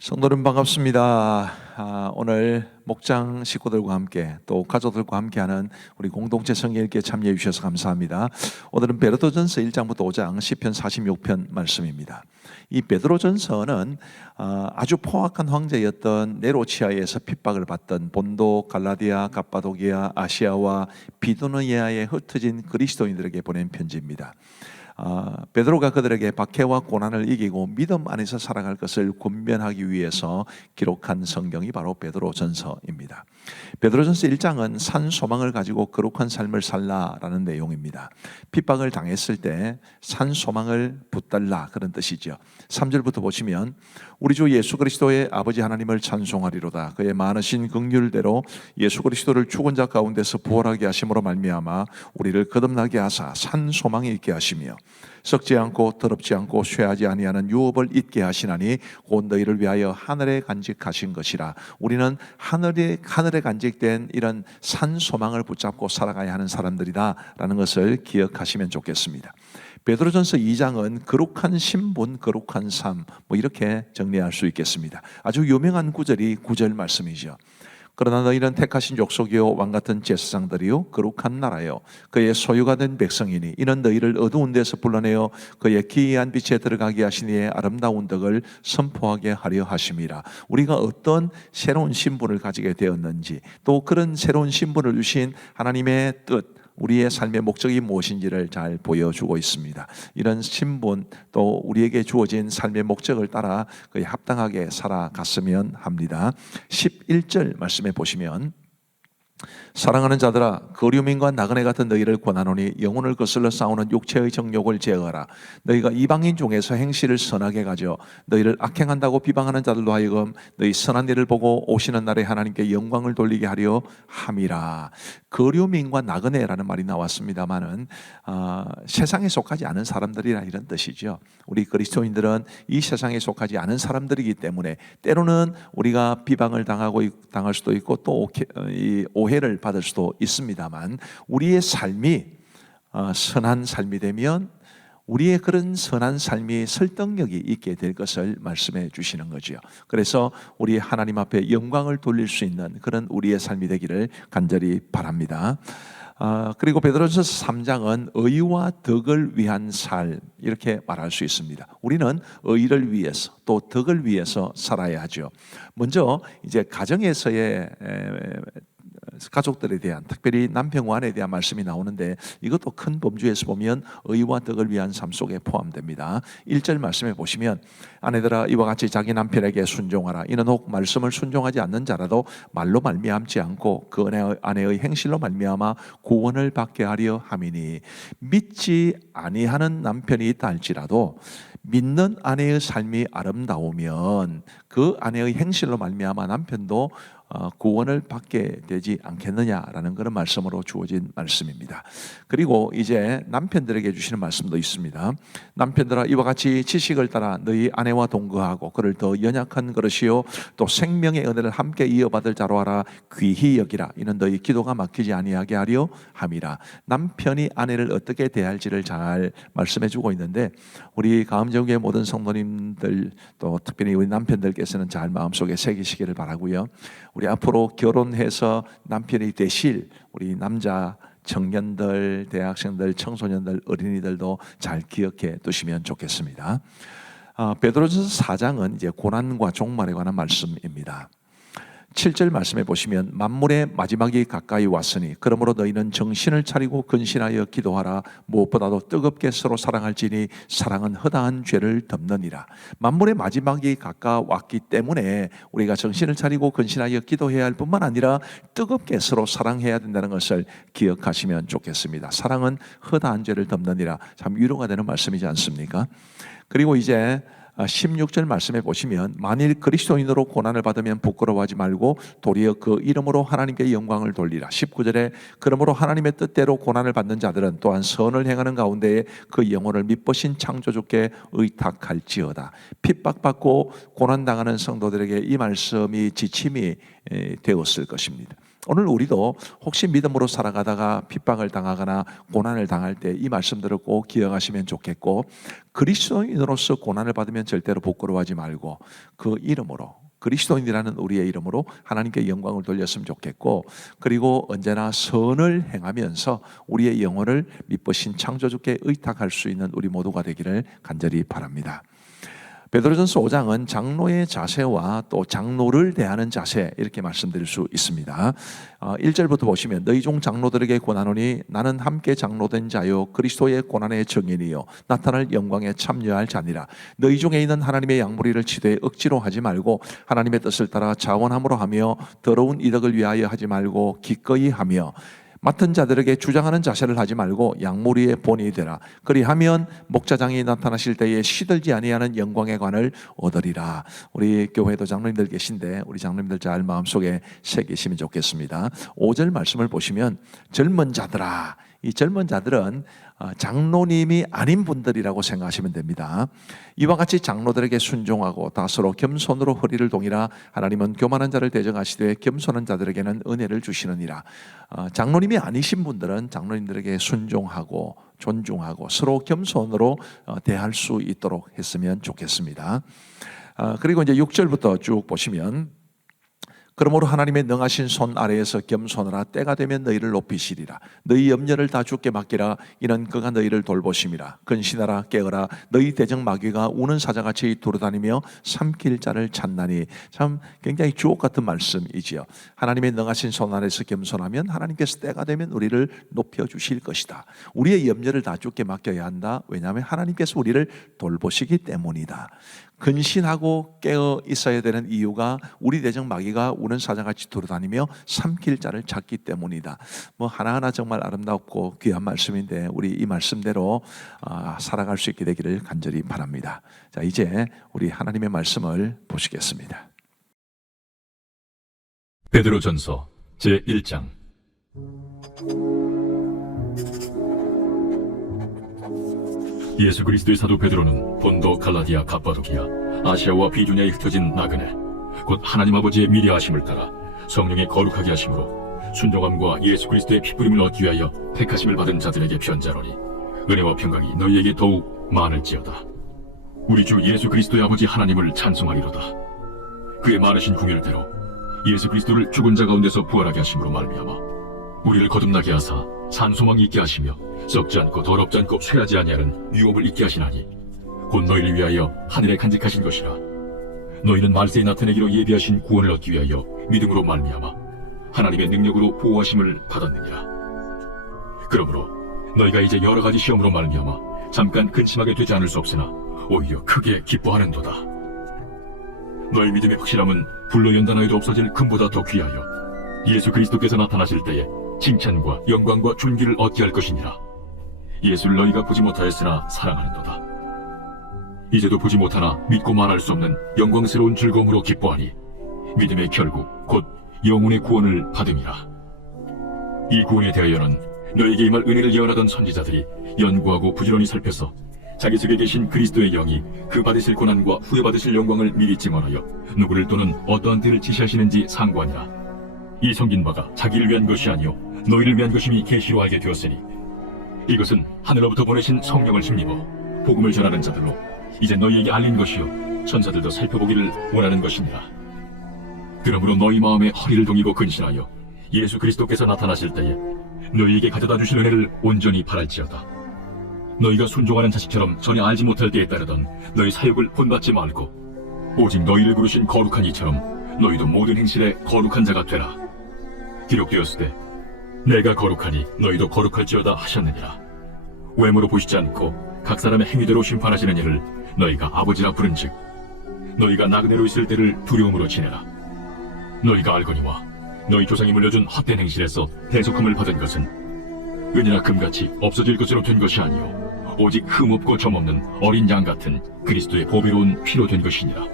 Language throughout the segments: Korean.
성도님 반갑습니다. 오늘 목장 식구들과 함께 또 가족들과 함께하는 우리 공동체 성경 읽기에 참여해 주셔서 감사합니다. 오늘은 베드로전서 1장부터 5장 시편 46편 말씀입니다. 이 베드로전서는 아주 포악한 황제였던 네로치아에서 핍박을 받던 본도, 갈라디아, 갑바도기아, 아시아와 비두니아에 흩어진 그리스도인들에게 보낸 편지입니다. 베드로가 그들에게 박해와 고난을 이기고 믿음 안에서 살아갈 것을 권면하기 위해서 기록한 성경이 바로 베드로전서입니다. 베드로전서 1장은 산 소망을 가지고 거룩한 삶을 살라라는 내용입니다. 핍박을 당했을 때 산 소망을 붙들라 그런 뜻이죠. 3절부터 보시면 우리 주 예수 그리스도의 아버지 하나님을 찬송하리로다. 그의 많으신 긍휼대로 예수 그리스도를 죽은 자 가운데서 부활하게 하심으로 말미암아 우리를 거듭나게 하사 산 소망이 있게 하시며 썩지 않고 더럽지 않고 쇠하지 아니하는 유업을 잊게 하시나니 곧 너희를 위하여 하늘에 간직하신 것이라. 우리는 하늘에 간직된 이런 산 소망을 붙잡고 살아가야 하는 사람들이다라는 것을 기억하시면 좋겠습니다. 베드로전서 2장은 거룩한 신분, 거룩한 삶 이렇게 정리할 수 있겠습니다. 아주 유명한 구절이 9절 말씀이죠. 그러나 너희는 택하신 족속이요 왕같은 제사장들이요 거룩한 나라요 그의 소유가 된 백성이니 이는 너희를 어두운 데서 불러내어 그의 기이한 빛에 들어가게 하시니 아름다운 덕을 선포하게 하려 하심이라. 우리가 어떤 새로운 신분을 가지게 되었는지, 또 그런 새로운 신분을 주신 하나님의 뜻, 우리의 삶의 목적이 무엇인지를 잘 보여주고 있습니다. 이런 신분, 또 우리에게 주어진 삶의 목적을 따라 그에 합당하게 살아갔으면 합니다. 11절 말씀에 보시면 사랑하는 자들아 거류민과 나그네 같은 너희를 권하노니 영혼을 거슬러 싸우는 육체의 정욕을 제어하라. 너희가 이방인 중에서 행실을 선하게 가져 너희를 악행한다고 비방하는 자들로 하여금 너희 선한 일을 보고 오시는 날에 하나님께 영광을 돌리게 하려 함이라. 거류민과 나그네라는 말이 나왔습니다마는 세상에 속하지 않은 사람들이라 이런 뜻이죠. 우리 그리스도인들은 이 세상에 속하지 않은 사람들이기 때문에 때로는 우리가 비방을 당할 수도 있고 또 오해를 받을 수도 있습니다만, 우리의 삶이 선한 삶이 되면 우리의 그런 선한 삶이 설득력이 있게 될 것을 말씀해 주시는 거죠. 그래서 우리 하나님 앞에 영광을 돌릴 수 있는 그런 우리의 삶이 되기를 간절히 바랍니다. 그리고 베드로전서 3장은 의와 덕을 위한 삶 이렇게 말할 수 있습니다. 우리는 의를 위해서 또 덕을 위해서 살아야 하죠. 먼저 이제 가정에서의 가족들에 대한, 특별히 남편관에 대한 말씀이 나오는데 이것도 큰 범주에서 보면 의와 덕을 위한 삶 속에 포함됩니다. 1절 말씀에 보시면 아내들아 이와 같이 자기 남편에게 순종하라. 이는 혹 말씀을 순종하지 않는 자라도 말로 말미암지 않고 그 아내의 행실로 말미암아 구원을 받게 하려 함이니, 믿지 아니하는 남편이 있다 할지라도 믿는 아내의 삶이 아름다우면 그 아내의 행실로 말미암아 남편도 구원을 받게 되지 않겠느냐라는 그런 말씀으로 주어진 말씀입니다. 그리고 이제 남편들에게 주시는 말씀도 있습니다. 남편들아 이와 같이 지식을 따라 너희 아내와 동거하고 그를 더 연약한 그릇이요 또 생명의 은혜를 함께 이어받을 자로 하라. 귀히 여기라. 이는 너희 기도가 막히지 아니하게 하려 함이라. 남편이 아내를 어떻게 대할지를 잘 말씀해 주고 있는데, 우리 가음정교회 모든 성도님들 또 특별히 우리 남편들께서는 잘 마음속에 새기시기를 바라고요. 우리 앞으로 결혼해서 남편이 되실 우리 남자 청년들, 대학생들, 청소년들, 어린이들도 잘 기억해 두시면 좋겠습니다. 베드로전서 4장은 이제 고난과 종말에 관한 말씀입니다. 7절 말씀해 보시면 만물의 마지막이 가까이 왔으니 그러므로 너희는 정신을 차리고 근신하여 기도하라. 무엇보다도 뜨겁게 서로 사랑할지니 사랑은 허다한 죄를 덮느니라. 만물의 마지막이 가까웠기 때문에 우리가 정신을 차리고 근신하여 기도해야 할 뿐만 아니라 뜨겁게 서로 사랑해야 된다는 것을 기억하시면 좋겠습니다. 사랑은 허다한 죄를 덮느니라. 참 위로가 되는 말씀이지 않습니까? 그리고 이제 16절 말씀해 보시면 만일 그리스도인으로 고난을 받으면 부끄러워하지 말고 도리어 그 이름으로 하나님께 영광을 돌리라. 19절에 그러므로 하나님의 뜻대로 고난을 받는 자들은 또한 선을 행하는 가운데에 그 영혼을 미쁘신 창조주께 의탁할지어다. 핍박받고 고난당하는 성도들에게 이 말씀이 지침이 되었을 것입니다. 오늘 우리도 혹시 믿음으로 살아가다가 핍박을 당하거나 고난을 당할 때 이 말씀들을 꼭 기억하시면 좋겠고, 그리스도인으로서 고난을 받으면 절대로 부끄러워하지 말고 그 이름으로, 그리스도인이라는 우리의 이름으로 하나님께 영광을 돌렸으면 좋겠고, 그리고 언제나 선을 행하면서 우리의 영혼을 미쁘신 창조주께 의탁할 수 있는 우리 모두가 되기를 간절히 바랍니다. 베드로전서 5장은 장로의 자세와 또 장로를 대하는 자세, 이렇게 말씀드릴 수 있습니다. 1절부터 보시면 너희 중 장로들에게 권하노니 나는 함께 장로된 자요 그리스도의 고난의 증인이요 나타날 영광에 참여할 자니라. 너희 중에 있는 하나님의 양무리를 치되 억지로 하지 말고 하나님의 뜻을 따라 자원함으로 하며 더러운 이득을 위하여 하지 말고 기꺼이 하며 맡은 자들에게 주장하는 자세를 하지 말고 양무리의 본이 되라. 그리하면 목자장이 나타나실 때에 시들지 아니하는 영광의 관을 얻으리라. 우리 교회도 장로님들 계신데 우리 장로님들 잘 마음속에 새기시면 좋겠습니다. 5절 말씀을 보시면 젊은 자들아, 이 젊은 자들은 장로님이 아닌 분들이라고 생각하시면 됩니다. 이와 같이 장로들에게 순종하고 다스로 겸손으로 허리를 동이라. 하나님은 교만한 자를 대적하시되 겸손한 자들에게는 은혜를 주시느니라. 장로님이 아니신 분들은 장로님들에게 순종하고 존중하고 서로 겸손으로 대할 수 있도록 했으면 좋겠습니다. 그리고 이제 6절부터 쭉 보시면 그러므로 하나님의 능하신 손 아래에서 겸손하라. 때가 되면 너희를 높이시리라. 너희 염려를 다 주께 맡기라. 이는 그가 너희를 돌보심이라. 근신하라. 깨어라. 너희 대적 마귀가 우는 사자같이 돌아다니며 삼킬 자를 찾나니. 참 굉장히 주옥 같은 말씀이지요. 하나님의 능하신 손 아래에서 겸손하면 하나님께서 때가 되면 우리를 높여주실 것이다. 우리의 염려를 다 주께 맡겨야 한다. 왜냐하면 하나님께서 우리를 돌보시기 때문이다. 근신하고 깨어 있어야 되는 이유가 우리 대적 마귀가 우는 사자같이 돌아다니며 삼킬 자를 찾기 때문이다. 뭐 하나하나 정말 아름답고 귀한 말씀인데 우리 이 말씀대로 살아갈 수 있게 되기를 간절히 바랍니다. 자, 이제 우리 하나님의 말씀을 보시겠습니다. 베드로전서 제1장. 예수 그리스도의 사도 베드로는 본도, 갈라디아, 갑바도기아, 아시아와 비두냐에 흩어진 나그네 곧 하나님 아버지의 미리하심을 따라 성령의 거룩하게 하심으로 순종함과 예수 그리스도의 피부림을 얻기 위하여 택하심을 받은 자들에게 편자로니 은혜와 평강이 너희에게 더욱 많을지어다. 우리 주 예수 그리스도의 아버지 하나님을 찬송하리로다. 그의 많으신 궁율대로 예수 그리스도를 죽은 자 가운데서 부활하게 하심으로 말미암아 우리를 거듭나게 하사 산소망이 있게 하시며 썩지 않고 더럽지 않고 쇠하지 아니하는 유업을 있게 하시나니 곧 너희를 위하여 하늘에 간직하신 것이라. 너희는 말세에 나타내기로 예비하신 구원을 얻기 위하여 믿음으로 말미암아 하나님의 능력으로 보호하심을 받았느니라. 그러므로 너희가 이제 여러 가지 시험으로 말미암아 잠깐 근심하게 되지 않을 수 없으나 오히려 크게 기뻐하는도다. 너희 믿음의 확실함은 불로 연단하여도 없어질 금보다 더 귀하여 예수 그리스도께서 나타나실 때에 칭찬과 영광과 존귀를 얻게 할 것이니라. 예수를 너희가 보지 못하였으나 사랑하는도다. 이제도 보지 못하나 믿고 말할 수 없는 영광스러운 즐거움으로 기뻐하니 믿음의 결국 곧 영혼의 구원을 받음이라. 이 구원에 대하여는 너에게 임할 은혜를 예언하던 선지자들이 연구하고 부지런히 살펴서 자기 속에 계신 그리스도의 영이 그 받으실 고난과 후에 받으실 영광을 미리 증언하여 누구를 또는 어떠한 때를 지시하시는지 상고하니라. 이 섬긴 바가 자기를 위한 것이 아니요 너희를 위한 것임이 계시로 알게 되었으니 이것은 하늘로부터 보내신 성령을 힘입어 복음을 전하는 자들로 이제 너희에게 알린 것이요 천사들도 살펴보기를 원하는 것이니라. 그러므로 너희 마음에 허리를 동이고 근신하여 예수 그리스도께서 나타나실 때에 너희에게 가져다 주실 은혜를 온전히 바랄지어다. 너희가 순종하는 자식처럼 전혀 알지 못할 때에 따르던 너희 사역을 본받지 말고 오직 너희를 부르신 거룩한 이처럼 너희도 모든 행실에 거룩한 자가 되라. 기록되었으되 내가 거룩하니 너희도 거룩할지어다 하셨느니라. 외모로 보시지 않고 각 사람의 행위대로 심판하시는 이를 너희가 아버지라 부른즉 너희가 나그네로 있을 때를 두려움으로 지내라. 너희가 알거니와 너희 조상이 물려준 헛된 행실에서 대속함을 받은 것은 은이나 금같이 없어질 것으로 된 것이 아니요 오직 흠없고 점없는 어린 양 같은 그리스도의 보배로운 피로 된 것이니라.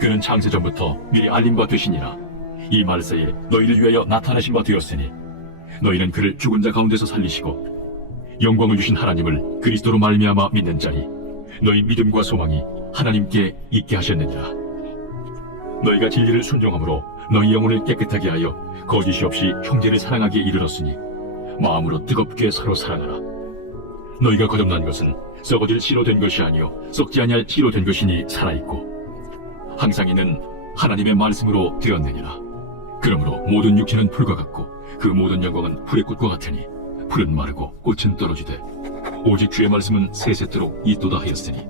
그는 창세전부터 미리 알린 바 되시니라. 이 말세에 너희를 위하여 나타나신 바 되었으니 너희는 그를 죽은 자 가운데서 살리시고 영광을 주신 하나님을 그리스도로 말미암아 믿는 자니 너희 믿음과 소망이 하나님께 있게 하셨느니라. 너희가 진리를 순종함으로 너희 영혼을 깨끗하게 하여 거짓이 없이 형제를 사랑하기에 이르렀으니 마음으로 뜨겁게 서로 사랑하라. 너희가 거듭난 것은 썩어질 씨로 된 것이 아니요 썩지 아니할 씨로 된 것이니 살아있고 항상 이는 하나님의 말씀으로 되었느니라. 그러므로 모든 육체는 풀과 같고 그 모든 영광은 풀의 꽃과 같으니 풀은 마르고 꽃은 떨어지되 오직 주의 말씀은 세세토록 있도다 하였으니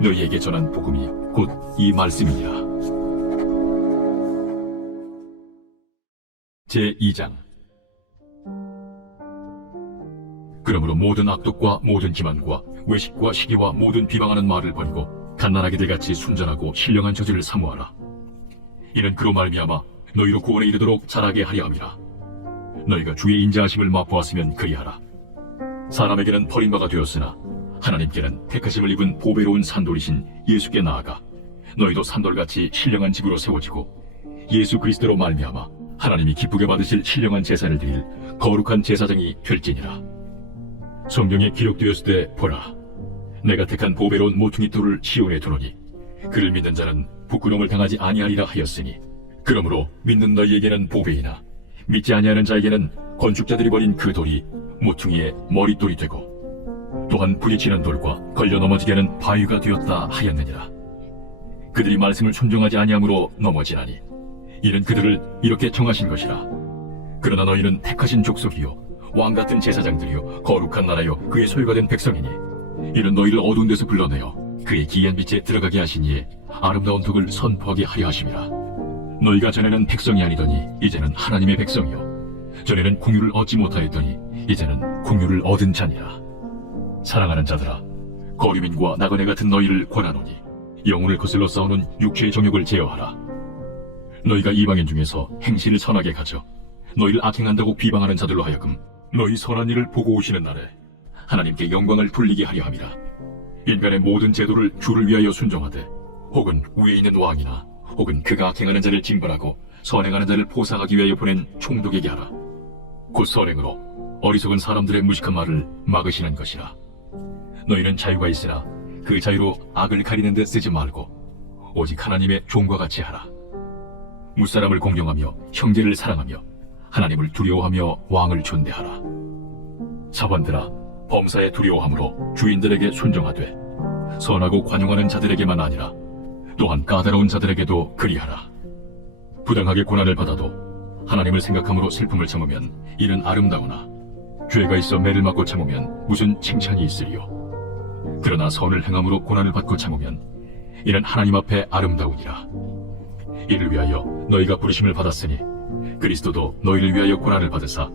너희에게 전한 복음이 곧 이 말씀이니라. 제2장. 그러므로 모든 악독과 모든 기만과 외식과 시기와 모든 비방하는 말을 버리고 갓난아기들 같이 순전하고 신령한 저지를 사모하라. 이는 그로 말미암아 너희로 구원에 이르도록 자라게 하려 함이라. 너희가 주의 인자하심을 맛보았으면 그리하라. 사람에게는 버림바가 되었으나 하나님께는 택하심을 입은 보배로운 산돌이신 예수께 나아가 너희도 산돌같이 신령한 집으로 세워지고 예수 그리스도로 말미암아 하나님이 기쁘게 받으실 신령한 제사를 드릴 거룩한 제사장이 될지니라. 성경에 기록되었을 때 보라, 내가 택한 보배로운 모퉁이 돌을 시온에 두노니 그를 믿는 자는 부끄러움을 당하지 아니하리라 하였으니, 그러므로 믿는 너희에게는 보배이나 믿지 아니하는 자에게는 건축자들이 버린 그 돌이 모퉁이의 머릿돌이 되고 또한 부딪히는 돌과 걸려 넘어지게 하는 바위가 되었다 하였느니라. 그들이 말씀을 순종하지 아니함으로 넘어지나니 이는 그들을 이렇게 정하신 것이라. 그러나 너희는 택하신 족속이요 왕같은 제사장들이요 거룩한 나라요 그의 소유가 된 백성이니 이는 너희를 어두운 데서 불러내어 그의 기이한 빛에 들어가게 하시니에 아름다운 덕을 선포하게 하려 하심이라. 너희가 전에는 백성이 아니더니 이제는 하나님의 백성이요 전에는 공유를 얻지 못하였더니 이제는 공유를 얻은 자니라. 사랑하는 자들아, 거류민과 나그네 같은 너희를 권하노니 영혼을 거슬러 싸우는 육체의 정욕을 제어하라. 너희가 이방인 중에서 행실을 선하게 가져 너희를 악행한다고 비방하는 자들로 하여금 너희 선한 일을 보고 오시는 날에 하나님께 영광을 돌리게 하려 함이라. 인간의 모든 제도를 주를 위하여 순종하되 혹은 위에 있는 왕이나 혹은 그가 악행하는 자를 징벌하고 선행하는 자를 보상하기 위하여 보낸 총독에게 하라. 곧 선행으로 어리석은 사람들의 무식한 말을 막으시는 것이라. 너희는 자유가 있으나 그 자유로 악을 가리는 데 쓰지 말고 오직 하나님의 종과 같이 하라. 무사람을 공경하며 형제를 사랑하며 하나님을 두려워하며 왕을 존대하라. 사관들아, 범사에 두려워함으로 주인들에게 순종하되 선하고 관용하는 자들에게만 아니라 또한 까다로운 자들에게도 그리하라. 부당하게 고난을 받아도 하나님을 생각함으로 슬픔을 참으면 이는 아름다우나 죄가 있어 매를 맞고 참으면 무슨 칭찬이 있으리요. 그러나 선을 행함으로 고난을 받고 참으면 이는 하나님 앞에 아름다우니라. 이를 위하여 너희가 부르심을 받았으니 그리스도도 너희를 위하여 고난을 받으사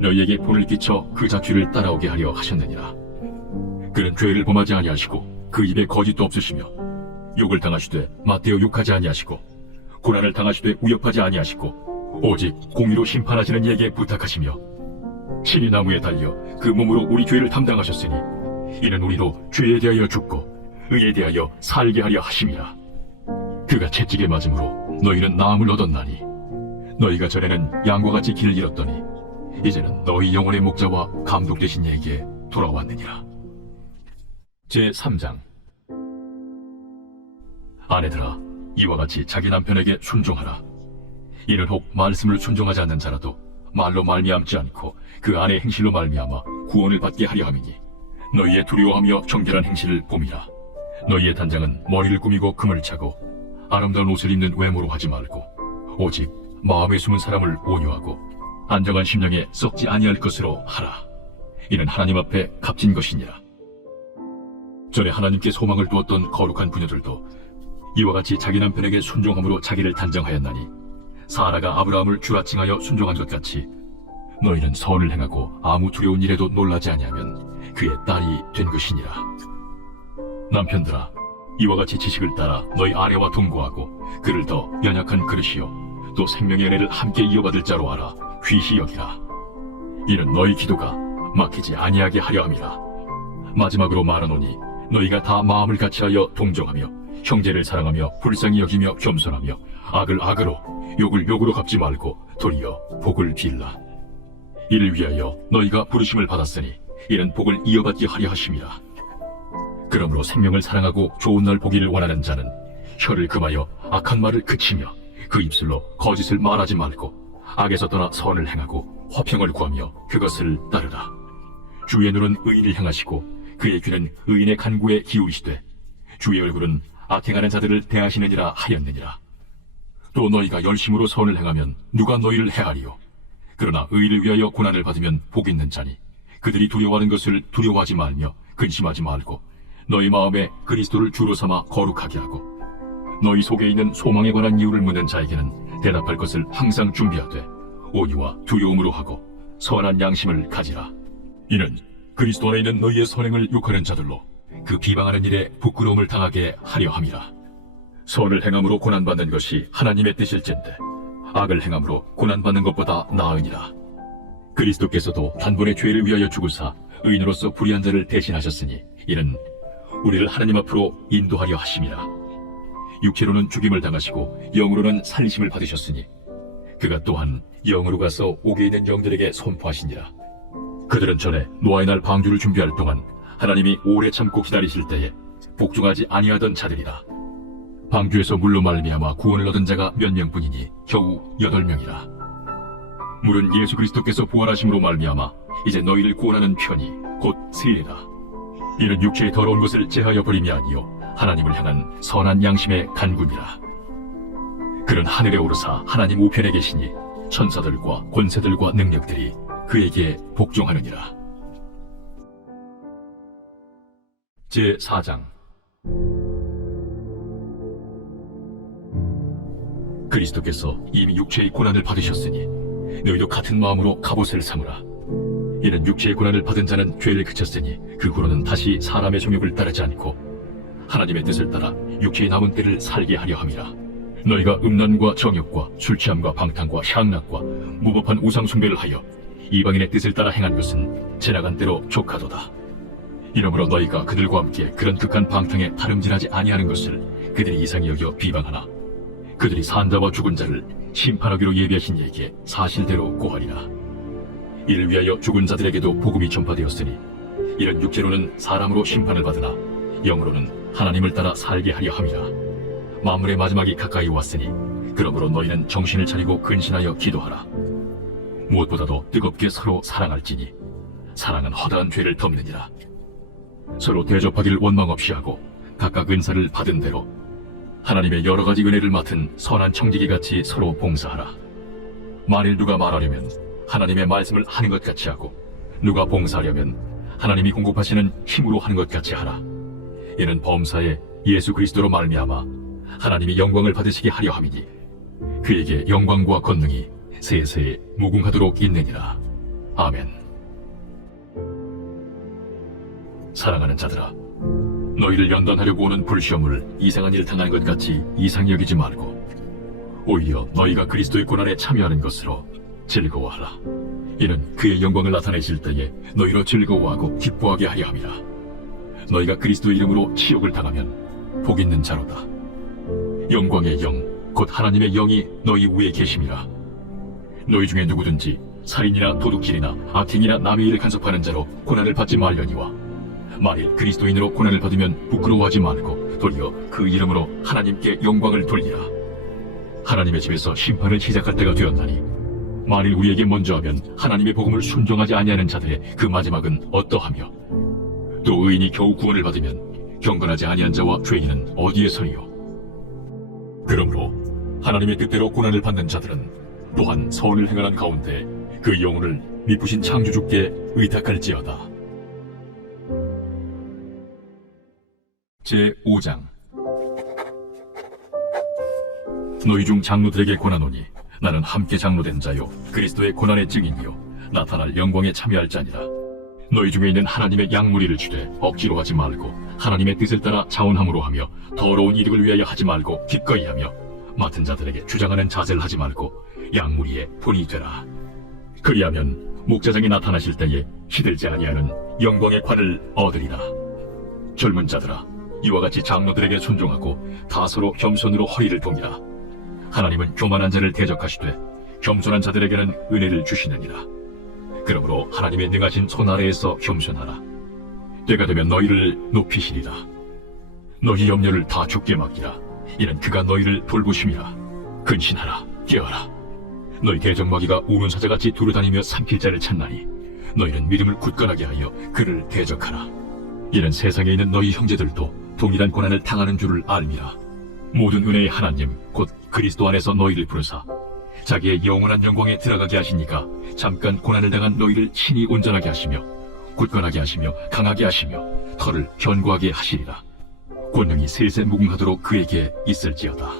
너희에게 본을 끼쳐 그 자취를 따라오게 하려 하셨느니라. 그는 죄를 범하지 아니하시고 그 입에 거짓도 없으시며 욕을 당하시되 맞대어 욕하지 아니하시고 고난을 당하시되 위협하지 아니하시고 오직 공의로 심판하시는 이에게 부탁하시며 신이 나무에 달려 그 몸으로 우리 죄를 담당하셨으니 이는 우리로 죄에 대하여 죽고 의에 대하여 살게 하려 하심이라. 그가 채찍에 맞음으로 너희는 나음을 얻었나니 너희가 전에는 양과 같이 길을 잃었더니 이제는 너희 영혼의 목자와 감독 되신 이에게 돌아왔느니라. 제3장. 아내들아, 이와 같이 자기 남편에게 순종하라. 이는 혹 말씀을 순종하지 않는 자라도 말로 말미암지 않고 그 아내의 행실로 말미암아 구원을 받게 하려 함이니 너희의 두려워하며 정결한 행실을 봄이라. 너희의 단장은 머리를 꾸미고 금을 차고 아름다운 옷을 입는 외모로 하지 말고 오직 마음에 숨은 사람을 온유하고 안정한 심령에 썩지 아니할 것으로 하라. 이는 하나님 앞에 값진 것이니라. 전에 하나님께 소망을 두었던 거룩한 부녀들도 이와 같이 자기 남편에게 순종함으로 자기를 단정하였나니 사라가 아브라함을 주라칭하여 순종한 것 같이 너희는 선을 행하고 아무 두려운 일에도 놀라지 아니하면 그의 딸이 된 것이니라. 남편들아, 이와 같이 지식을 따라 너희 아내와 동거하고 그를 더 연약한 그릇이요 또 생명의 은혜를 함께 이어받을 자로 알아 귀히 여기라. 이는 너희 기도가 막히지 아니하게 하려 함이라. 마지막으로 말하노니 너희가 다 마음을 같이하여 동정하며 형제를 사랑하며 불쌍히 여기며 겸손하며 악을 악으로 욕을 욕으로 갚지 말고 도리어 복을 빌라. 이를 위하여 너희가 부르심을 받았으니 이는 복을 이어받게 하려 하심이라. 그러므로 생명을 사랑하고 좋은 날 보기를 원하는 자는 혀를 금하여 악한 말을 그치며 그 입술로 거짓을 말하지 말고 악에서 떠나 선을 행하고 화평을 구하며 그것을 따르라. 주의 눈은 의인을 향하시고 그의 귀는 의인의 간구에 기울이시되 주의 얼굴은 악행하는 자들을 대하시느니라 하였느니라. 또 너희가 열심으로 선을 행하면 누가 너희를 해하리요? 그러나 의를 위하여 고난을 받으면 복 있는 자니 그들이 두려워하는 것을 두려워하지 말며 근심하지 말고 너희 마음에 그리스도를 주로 삼아 거룩하게 하고 너희 속에 있는 소망에 관한 이유를 묻는 자에게는 대답할 것을 항상 준비하되 온유와 두려움으로 하고 선한 양심을 가지라. 이는 그리스도 안에 있는 너희의 선행을 욕하는 자들로 그 비방하는 일에 부끄러움을 당하게 하려 함이라. 선을 행함으로 고난받는 것이 하나님의 뜻일진데 악을 행함으로 고난받는 것보다 나으니라. 그리스도께서도 단번에 죄를 위하여 죽으사 의인으로서 불의한 자를 대신하셨으니 이는 우리를 하나님 앞으로 인도하려 하심이라. 육체로는 죽임을 당하시고 영으로는 살리심을 받으셨으니 그가 또한 영으로 가서 옥에 있는 영들에게 선포하시니라. 그들은 전에 노아의 날 방주를 준비할 동안 하나님이 오래 참고 기다리실 때에 복종하지 아니하던 자들이라. 방주에서 물로 말미암아 구원을 얻은 자가 몇 명뿐이니 겨우 8명이라. 물은 예수 그리스도께서 부활하심으로 말미암아 이제 너희를 구원하는 편이 곧 세례라. 이는 육체의 더러운 것을 제하여 버림이 아니요 하나님을 향한 선한 양심의 간구니라. 그는 하늘에 오르사 하나님 우편에 계시니 천사들과 권세들과 능력들이 그에게 복종하느니라. 제4장. 그리스도께서 이미 육체의 고난을 받으셨으니 너희도 같은 마음으로 갑옷을 삼으라. 이는 육체의 고난을 받은 자는 죄를 그쳤으니 그 후로는 다시 사람의 정욕을 따르지 않고 하나님의 뜻을 따라 육체의 남은 때를 살게 하려 함이라. 너희가 음란과 정욕과 술취함과 방탕과 향락과 무법한 우상 숭배를 하여 이방인의 뜻을 따라 행한 것은 지나간 대로 족하도다. 이러므로 너희가 그들과 함께 그런 극한 방탕에 다름질하지 아니하는 것을 그들이 이상히 여겨 비방하나 그들이 산자와 죽은 자를 심판하기로 예비하신 이에게 사실대로 고하리라. 이를 위하여 죽은 자들에게도 복음이 전파되었으니 이런 육체로는 사람으로 심판을 받으나 영으로는 하나님을 따라 살게 하려 함이라. 만물의 마지막이 가까이 왔으니 그러므로 너희는 정신을 차리고 근신하여 기도하라. 무엇보다도 뜨겁게 서로 사랑할지니 사랑은 허다한 죄를 덮느니라. 서로 대접하기를 원망 없이 하고 각각 은사를 받은 대로 하나님의 여러 가지 은혜를 맡은 선한 청지기같이 서로 봉사하라. 만일 누가 말하려면 하나님의 말씀을 하는 것 같이 하고 누가 봉사하려면 하나님이 공급하시는 힘으로 하는 것 같이 하라. 이는 범사에 예수 그리스도로 말미암아 하나님이 영광을 받으시게 하려 함이니 그에게 영광과 권능이 세세에 무궁하도록 있느니라. 아멘. 사랑하는 자들아, 너희를 연단하려고 오는 불시험을 이상한 일 당하는 것 같이 이상히 여기지 말고 오히려 너희가 그리스도의 고난에 참여하는 것으로 즐거워하라. 이는 그의 영광을 나타내실 때에 너희로 즐거워하고 기뻐하게 하려 함이라. 너희가 그리스도의 이름으로 치욕을 당하면 복 있는 자로다. 영광의 영, 곧 하나님의 영이 너희 위에 계심이라. 너희 중에 누구든지 살인이나 도둑질이나 악행이나 남의 일을 간섭하는 자로 고난을 받지 말려니와 만일 그리스도인으로 고난을 받으면 부끄러워하지 말고 도리어 그 이름으로 하나님께 영광을 돌리라. 하나님의 집에서 심판을 시작할 때가 되었나니 만일 우리에게 먼저 하면 하나님의 복음을 순종하지 아니하는 자들의 그 마지막은 어떠하며 또 의인이 겨우 구원을 받으면 경건하지 아니한 자와 죄인은 어디에 서리요. 그러므로 하나님의 뜻대로 고난을 받는 자들은 또한 선을 행하는 가운데 그 영혼을 미쁘신 창조주께 의탁할지어다. 제5장. 너희 중 장로들에게 권하노니 나는 함께 장로된 자요 그리스도의 고난의 증인이요 나타날 영광에 참여할 자니라. 너희 중에 있는 하나님의 양무리를 주되 억지로 하지 말고 하나님의 뜻을 따라 자원함으로 하며 더러운 이득을 위하여 하지 말고 기꺼이 하며 맡은 자들에게 주장하는 자세를 하지 말고 양무리의 본이 되라. 그리하면 목자장이 나타나실 때에 시들지 아니하는 영광의 관을 얻으리라. 젊은 자들아, 이와 같이 장로들에게 순종하고 다 서로 겸손으로 허리를 동이라. 하나님은 교만한 자를 대적하시되 겸손한 자들에게는 은혜를 주시느니라. 그러므로 하나님의 능하신 손 아래에서 겸손하라. 때가 되면 너희를 높이시리라. 너희 염려를 다 주께 맡기라. 이는 그가 너희를 돌보심이라. 근신하라, 깨어라. 너희 대적마귀가 우는 사자같이 두루다니며 삼킬 자를 찾나니 너희는 믿음을 굳건하게 하여 그를 대적하라. 이는 세상에 있는 너희 형제들도 동일한 고난을 당하는 줄을 알미라. 모든 은혜의 하나님 곧 그리스도 안에서 너희를 부르사 자기의 영원한 영광에 들어가게 하시니까 잠깐 고난을 당한 너희를 친히 온전하게 하시며 굳건하게 하시며 강하게 하시며 털을 견고하게 하시리라. 권능이 세세 무궁하도록 그에게 있을지어다.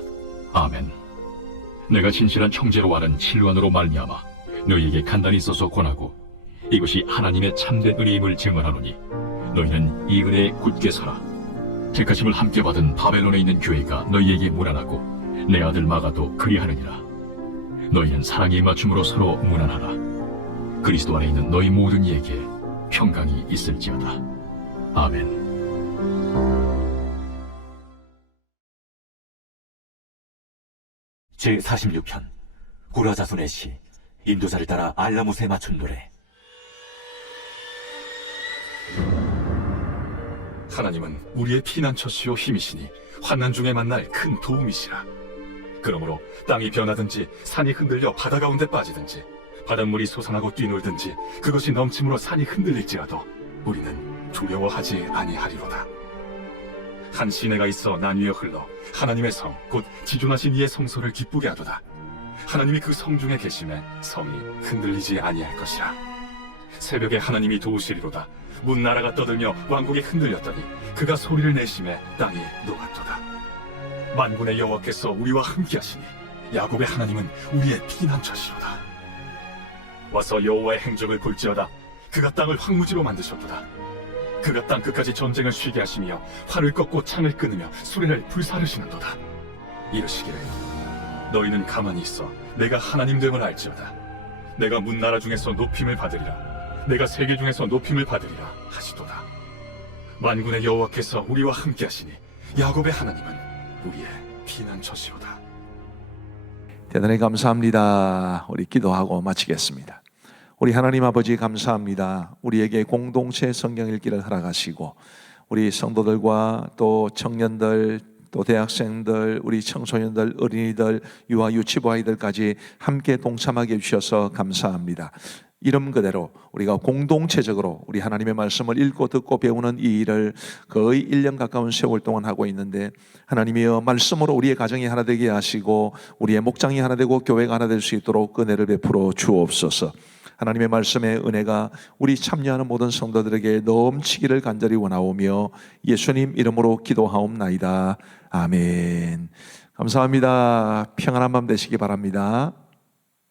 아멘. 내가 진실한 형제로 아는 실로안으로 말미암아 너희에게 간단히 써서 권하고 이것이 하나님의 참된 은혜임을 증언하노니 너희는 이 은혜에 굳게 서라. 택하심을 함께 받은 바벨론에 있는 교회가 너희에게 무난하고 내 아들 마가도 그리하느니라. 너희는 사랑의 맞춤으로 서로 무난하라. 그리스도 안에 있는 너희 모든 이에게 평강이 있을지어다. 아멘. 제46편 고라자손의 시 인도자를 따라 알라못에 맞춘 노래. 하나님은 우리의 피난처시요 힘이시니 환난 중에 만날 큰 도움이시라. 그러므로 땅이 변하든지 산이 흔들려 바다 가운데 빠지든지 바닷물이 솟아나고 뛰놀든지 그것이 넘침으로 산이 흔들릴지라도 우리는 두려워하지 아니하리로다. 한 시내가 있어 난 위에 흘러 하나님의 성 곧 지존하신 이의 성소를 기쁘게 하도다. 하나님이 그 성 중에 계심에 성이 흔들리지 아니할 것이라. 새벽에 하나님이 도우시리로다. 문나라가 떠들며 왕국이 흔들렸더니 그가 소리를 내심에 땅이 녹았도다. 만군의 여호와께서 우리와 함께하시니 야곱의 하나님은 우리의 피난처시로다. 와서 여호와의 행적을 볼지어다. 그가 땅을 황무지로 만드셨도다. 그가 땅 끝까지 전쟁을 쉬게 하시며 활을 꺾고 창을 끊으며 수레를 불사르시는도다. 이르시기를 너희는 가만히 있어 내가 하나님 됨을 알지어다. 내가 문나라 중에서 높임을 받으리라. 내가 세계 중에서 높임을 받으리라 하시도다. 만군의 여호와께서 우리와 함께하시니 야곱의 하나님은 우리의 피난처시로다. 대단히 감사합니다. 우리 기도하고 마치겠습니다. 우리 하나님 아버지 감사합니다. 우리에게 공동체 성경 읽기를 허락하시고 우리 성도들과 또 청년들 또 대학생들, 우리 청소년들, 어린이들, 유아 유치부 아이들까지 함께 동참하게 해주셔서 감사합니다. 이름 그대로 우리가 공동체적으로 우리 하나님의 말씀을 읽고 듣고 배우는 이 일을 거의 1년 가까운 세월 동안 하고 있는데 하나님이여 말씀으로 우리의 가정이 하나 되게 하시고 우리의 목장이 하나 되고 교회가 하나 될 수 있도록 은혜를 베풀어 주옵소서. 하나님의 말씀의 은혜가 우리 참여하는 모든 성도들에게 넘치기를 간절히 원하오며 예수님 이름으로 기도하옵나이다. 아멘. 감사합니다. 평안한 밤 되시기 바랍니다.